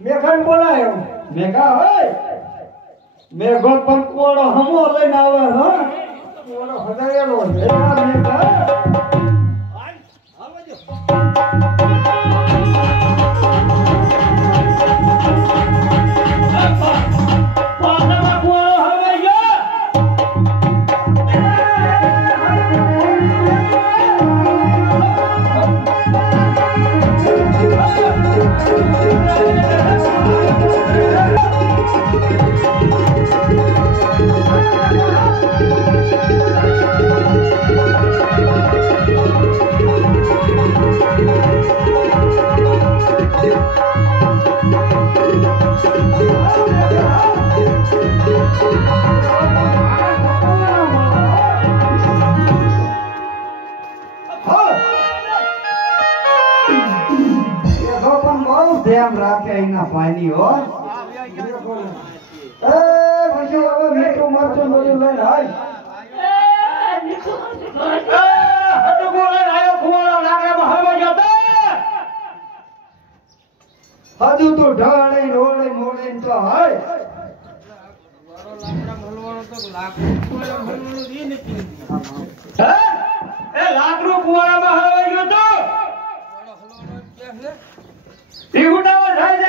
મેઘાન બોલાયો મેઘા હોય મેઘો પણ કોડો હમો લઈને આવે હો કોડો હદાયેલો છે મેઘા ધ્યાન રાખે એના ભાઈની હો એ પછી હવે મીઠું મરચું બધું લઈને હાય હજુ બોલે આયો ફુવારો લાકડામાં હવા જતો હજુ તો ઢાળે રોડે મોડે તો હાય એ લાકડું ફુવારામાં હવા ગયો તો ઈ ઉડાવ થાય